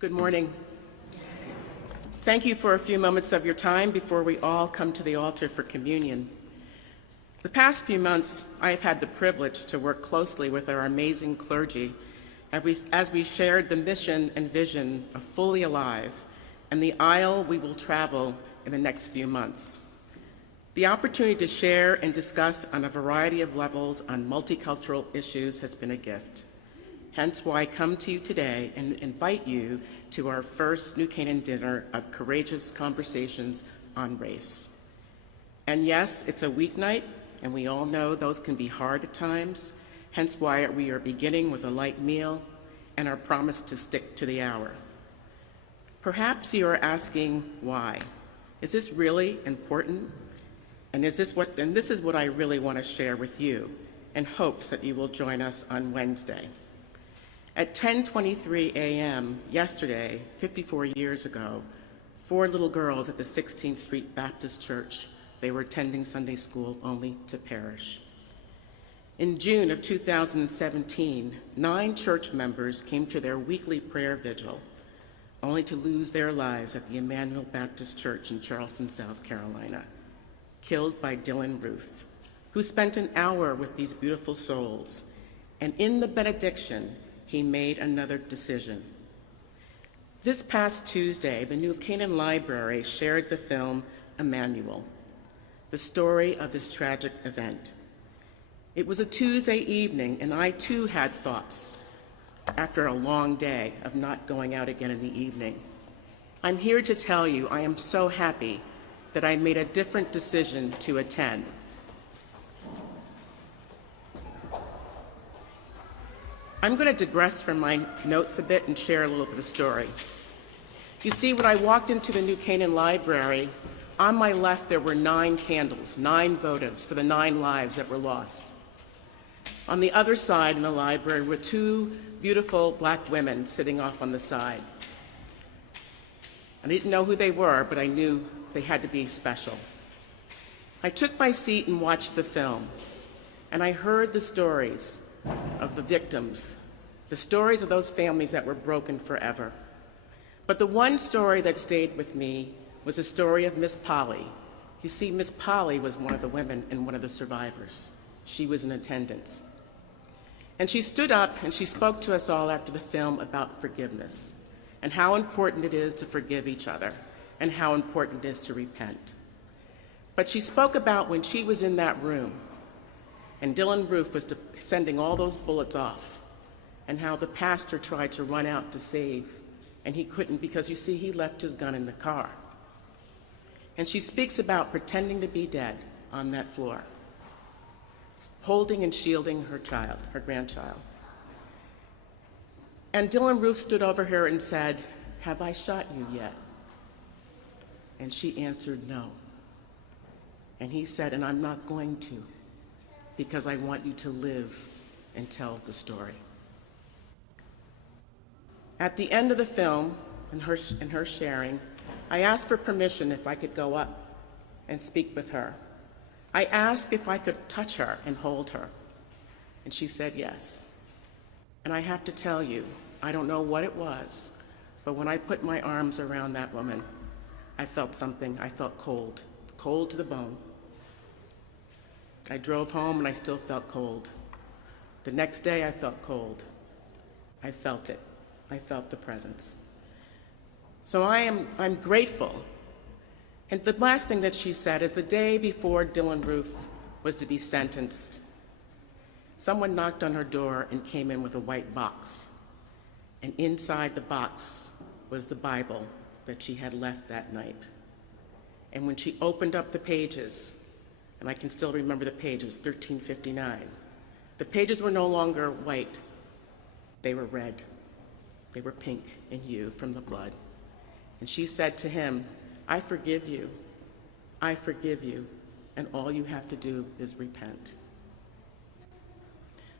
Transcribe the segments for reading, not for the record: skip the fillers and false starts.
Good morning. Thank you for a few moments of your time before we all come to the altar for communion. The past few months, I have had the privilege to work closely with our amazing clergy as we shared the mission and vision of Fully Alive and the aisle we will travel in the next few months. The opportunity to share and discuss on a variety of levels on multicultural issues has been a gift. Hence why I come to you today and invite you to our first New Canaan dinner of courageous conversations on race. And yes, it's a weeknight, and we all know those can be hard at times, hence why we are beginning with a light meal and our promise to stick to the hour. Perhaps you are asking why. Is this really important? And this is what I really want to share with you, in hopes that you will join us on Wednesday. At 10:23 a.m. yesterday, 54 years ago, 4 little girls at the 16th Street Baptist Church, they were attending Sunday school, only to perish. In June of 2017, 9 church members came to their weekly prayer vigil, only to lose their lives at the Emmanuel Baptist Church in Charleston, South Carolina, killed by Dylan Roof, who spent an hour with these beautiful souls, and in the benediction, he made another decision. This past Tuesday, the New Canaan Library shared the film Emmanuel, the story of this tragic event. It was a Tuesday evening, and I too had thoughts after a long day of not going out again in the evening. I'm here to tell you I am so happy that I made a different decision to attend. I'm going to digress from my notes a bit and share a little bit of the story. You see, when I walked into the New Canaan Library, on my left there were 9 candles, 9 votives for the 9 lives that were lost. On the other side in the library were 2 beautiful black women sitting off on the side. I didn't know who they were, but I knew they had to be special. I took my seat and watched the film, and I heard the stories of the victims, the stories of those families that were broken forever. But the one story that stayed with me was the story of Miss Polly. You see, Miss Polly was one of the women and one of the survivors. She was in attendance. And she stood up and she spoke to us all after the film about forgiveness and how important it is to forgive each other and how important it is to repent. But she spoke about when she was in that room and Dylan Roof was sending all those bullets off, and how the pastor tried to run out to save, and he couldn't because, you see, he left his gun in the car. And she speaks about pretending to be dead on that floor, holding and shielding her child, her grandchild. And Dylan Roof stood over her and said, "Have I shot you yet?" And she answered, "No." And he said, "And I'm not going to, because I want you to live and tell the story." At the end of the film, in her sharing, I asked for permission if I could go up and speak with her. I asked if I could touch her and hold her, and she said yes. And I have to tell you, I don't know what it was, but when I put my arms around that woman, I felt something. I felt cold, cold to the bone. I drove home and I still felt cold. The next day I felt cold. I felt it. I felt the presence. So I'm grateful. And the last thing that she said is the day before Dylan Roof was to be sentenced, someone knocked on her door and came in with a white box. And inside the box was the Bible that she had left that night. And when she opened up the pages, and I can still remember the page, it was 1359. The pages were no longer white, they were red. They were pink and hue from the blood. And she said to him, I forgive you, and all you have to do is repent."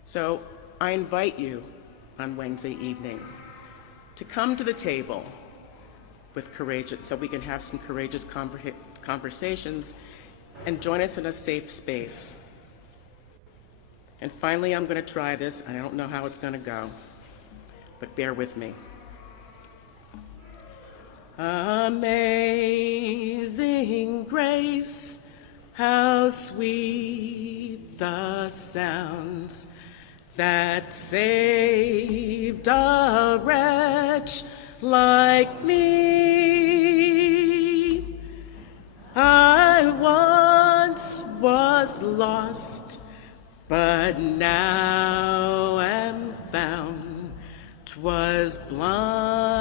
So I invite you on Wednesday evening to come to the table with courageous, so we can have some courageous conversations and join us in a safe space. And finally, I'm going to try this. I don't know how it's going to go, but bear with me. Amazing grace, how sweet the sounds that saved a wretch like me. I once was lost, but now am found. 'Twas blind